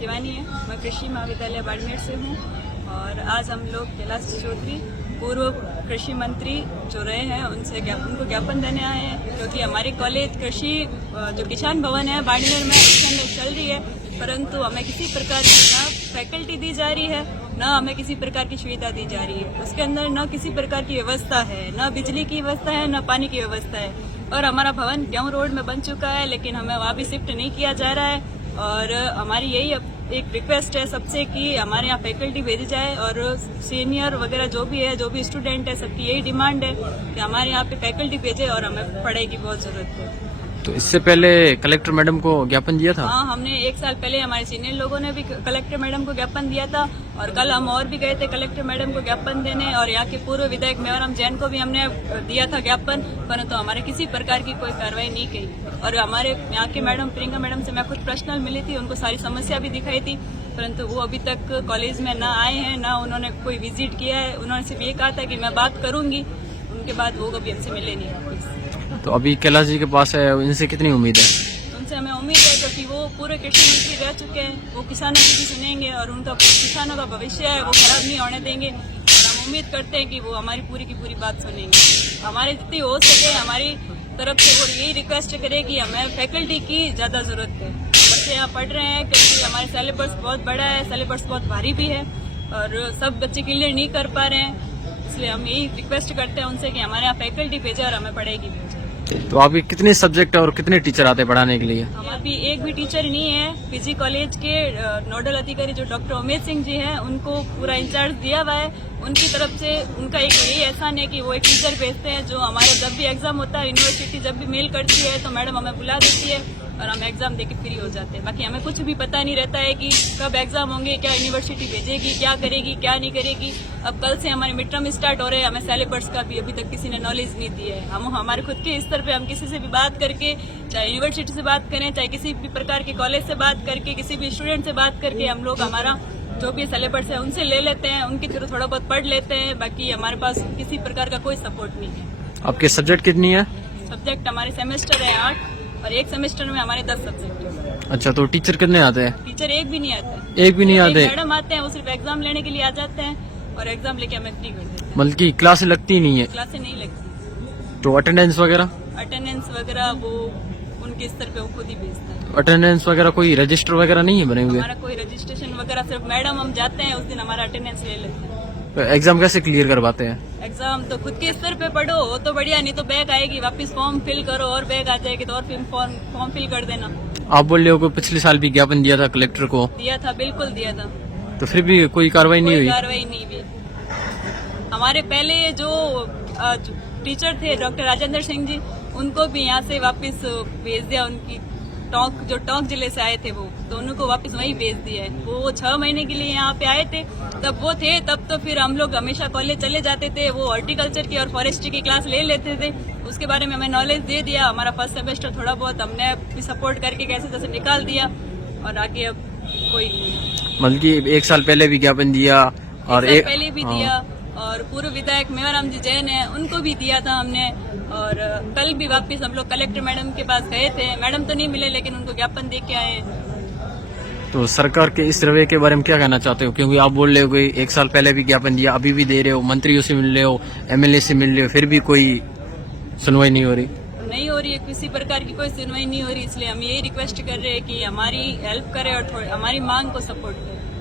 शिवानी है। मैं कृषि महाविद्यालय बाड़मेर से हूँ और आज हम लोग कैलाश चौधरी पूर्व कृषि मंत्री जो रहे हैं उनको ज्ञापन देने आए हैं, क्योंकि हमारी कॉलेज कृषि जो किसान भवन है बाड़मेर में उसके अंदर चल रही है, परंतु हमें किसी प्रकार की ना फैकल्टी दी जा रही है, न हमें किसी प्रकार की सुविधा दी जा रही है। उसके अंदर न किसी प्रकार की व्यवस्था है, न बिजली की व्यवस्था है, न पानी की व्यवस्था है। और हमारा भवन गेहूं रोड में बन चुका है, लेकिन हमें वहाँ भी शिफ्ट नहीं किया जा रहा है। और हमारी यही एक रिक्वेस्ट है सबसे कि हमारे यहाँ फैकल्टी भेजी जाए और सीनियर वगैरह जो भी है, जो भी स्टूडेंट है, सबकी यही डिमांड है कि हमारे यहाँ पे फैकल्टी भेजे और हमें पढ़ाई की बहुत जरूरत है। तो इससे पहले कलेक्टर मैडम को ज्ञापन दिया था? हाँ, हमने 1 साल पहले हमारे सीनियर लोगों ने भी कलेक्टर मैडम को ज्ञापन दिया था और कल हम और भी गए थे कलेक्टर मैडम को ज्ञापन देने, और यहाँ के पूर्व विधायक मेवाराम जैन को भी हमने दिया था ज्ञापन, परंतु हमारे किसी प्रकार की कोई कार्रवाई नहीं की। और हमारे यहाँ के मैडम प्रियंका मैडम से मैं खुद पर्सनल मिली थी, उनको सारी समस्या भी दिखाई थी, परंतु वो अभी तक कॉलेज में ना आए हैं, ना उन्होंने कोई विजिट किया है। उन्होंने सिर्फ ये कहा था कि मैं बात करूंगी, उनके बाद वो कभी हमसे मिले नहीं। तो अभी कैलाश जी के पास है, इनसे कितनी उम्मीद है? उनसे हमें उम्मीद है, क्योंकि वो पूरे कृषि मंत्री रह चुके हैं, वो किसानों की भी सुनेंगे और उनका किसानों का भविष्य है वो खराब नहीं होने देंगे। और हम उम्मीद करते हैं कि वो हमारी पूरी की पूरी बात सुनेंगे। हमारे जितनी हो सके हमारी तरफ से वो यही रिक्वेस्ट करे कि हमें फैकल्टी की ज़्यादा ज़रूरत है। बच्चे यहाँ पढ़ रहे हैं क्योंकि हमारे सिलेबस बहुत बड़ा है, सिलेबस बहुत भारी भी है और सब बच्चे क्लियर नहीं कर पा रहे हैं, इसलिए हम यही रिक्वेस्ट करते हैं उनसे कि हमारे यहाँ फैकल्टी भेजे और हमें पढ़ाई की भेजे। तो अभी कितने सब्जेक्ट और कितने टीचर आते हैं पढ़ाने के लिए? हम अभी एक भी टीचर नहीं है। पीजी कॉलेज के नोडल अधिकारी जो डॉक्टर उमेश सिंह जी हैं, उनको पूरा इंचार्ज दिया हुआ है। उनकी तरफ से उनका एक यही एहसान है कि वो एक टीचर भेजते हैं, जो हमारा जब भी एग्जाम होता है यूनिवर्सिटी जब भी मेल करती है तो मैडम हमें बुला देती है और हम एग्जाम देके फ्री हो जाते हैं। बाकी हमें कुछ भी पता नहीं रहता है कि कब एग्जाम होंगे, क्या यूनिवर्सिटी भेजेगी, क्या करेगी, क्या नहीं करेगी। अब कल से हमारे मिड टर्म स्टार्ट हो रहे हैं, हमें सिलेबस का भी अभी तक किसी ने नॉलेज नहीं दी है। हम हमारे खुद के स्तर पे हम किसी से भी बात करके, चाहे यूनिवर्सिटी से बात करें, चाहे किसी भी प्रकार के कॉलेज से बात करके, किसी भी स्टूडेंट से बात करके, हम लोग हमारा जो भी सिलेबस है उनसे ले लेते हैं, उनके थ्रू थोड़ा बहुत पढ़ लेते हैं। बाकी हमारे पास किसी प्रकार का कोई सपोर्ट नहीं है। आपके सब्जेक्ट कितनी है? सब्जेक्ट हमारे सेमेस्टर है 8 और एक सेमेस्टर में हमारे 10 सब्जेक्ट है। अच्छा, तो टीचर कितने आते हैं? टीचर एक भी नहीं आते। एक भी नहीं आते? मैडम आते हैं, वो सिर्फ एग्जाम लेने के लिए आ जाते हैं और एग्जाम लेके हमें फ्री कर देते हैं। मतलब की क्लास लगती नहीं है? क्लासें नहीं लगती। तो अटेंडेंस वगैरह? अटेंडेंस वगैरह वो उनके स्तर पे वो खुद ही भेजता है। अटेंडेंस वगैरह कोई रजिस्टर वगैरह नहीं है बने हुए? हमारा कोई रजिस्ट्रेशन वगैरह, सिर्फ मैडम हम जाते हैं उस दिन हमारा अटेंडेंस ले लेते हैं। तो एग्जाम कैसे क्लियर करवाते हैं? एग्जाम तो खुद के स्तर पे पढ़ो हो तो बढ़िया, नहीं तो बैग आएगी, वापस फॉर्म फिल करो और बैग आ जाएगी तो और फिर फॉर्म फिल कर देना। आप बोल रहे हो कि पिछले साल भी ज्ञापन दिया था कलेक्टर को? दिया था, बिल्कुल दिया था। तो फिर भी कोई कार्रवाई नहीं हुई? कार्रवाई नहीं हुई। हमारे पहले जो टीचर थे डॉक्टर राजेंद्र सिंह जी, उनको भी यहाँ से वापस भेज दिया। उनकी टोंक जिले से आए थे वो, तो उनको वापस वहीं भेज दिया है। वो 6 महीने के लिए यहाँ पे आए थे, तब वो थे, तब तो फिर हम लोग हमेशा कॉलेज चले जाते थे। वो हॉर्टिकल्चर की और फॉरेस्ट्री की क्लास ले लेते थे, उसके बारे में हमें नॉलेज दे दिया। हमारा फर्स्ट सेमेस्टर थोड़ा बहुत हमने भी सपोर्ट करके कैसे जैसे निकाल दिया और आगे अब कोई मतलब की 1 साल पहले भी ज्ञापन दिया और एक पहले भी दिया, और पूर्व विधायक मेवाराम जी जैन है उनको भी दिया था हमने। और कल भी वापस हम लोग कलेक्टर मैडम के पास गए थे, मैडम तो नहीं मिले लेकिन उनको ज्ञापन दे के आए। तो सरकार के इस रवैये के बारे में क्या कहना चाहते हो? क्योंकि आप बोल रहे हो कि 1 साल पहले भी ज्ञापन दिया, अभी भी दे रहे हो, मंत्रियों से मिल रहे हो, MLA से मिल रहे हो, फिर भी कोई सुनवाई नहीं हो रही है, किसी प्रकार की कोई सुनवाई नहीं हो रही। इसलिए हम यही रिक्वेस्ट कर रहे हैं कि हमारी हेल्प करें और हमारी मांग को सपोर्ट करें।